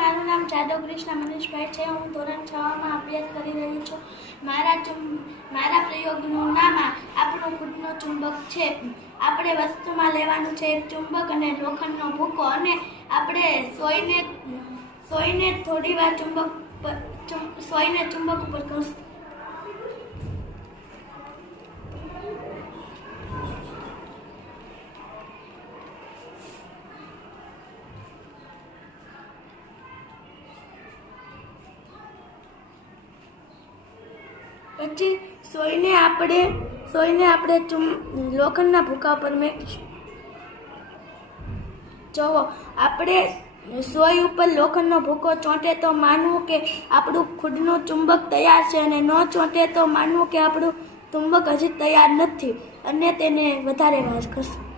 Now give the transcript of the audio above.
મારું નામ જાદવ કૃષ્ણ મનીષભાઈ છે. હું ધોરણ 6માં અભ્યાસ કરી રહી છું. મારા પ્રયોગનું નામ આપણું ખુદનું ચુંબક છે. આપણે વસ્તુમાં લેવાનું છે એક ચુંબક અને લોખંડનો ભૂકો, અને આપણે સોયને થોડી વાર ચુંબક ઉપર ઘસવું. પછી સોયને આપણે લોખંડના ભૂકા પર મેકીશું. જોવો, આપણે સોય ઉપર લોખંડનો ભૂકો ચોંટે તો માનવું કે આપણું ખુદનું ચુંબક તૈયાર છે, અને ન ચોંટે તો માનવું કે આપણું ચુંબક હજી તૈયાર નથી, અને તેને વધારે વાર ઘસવું.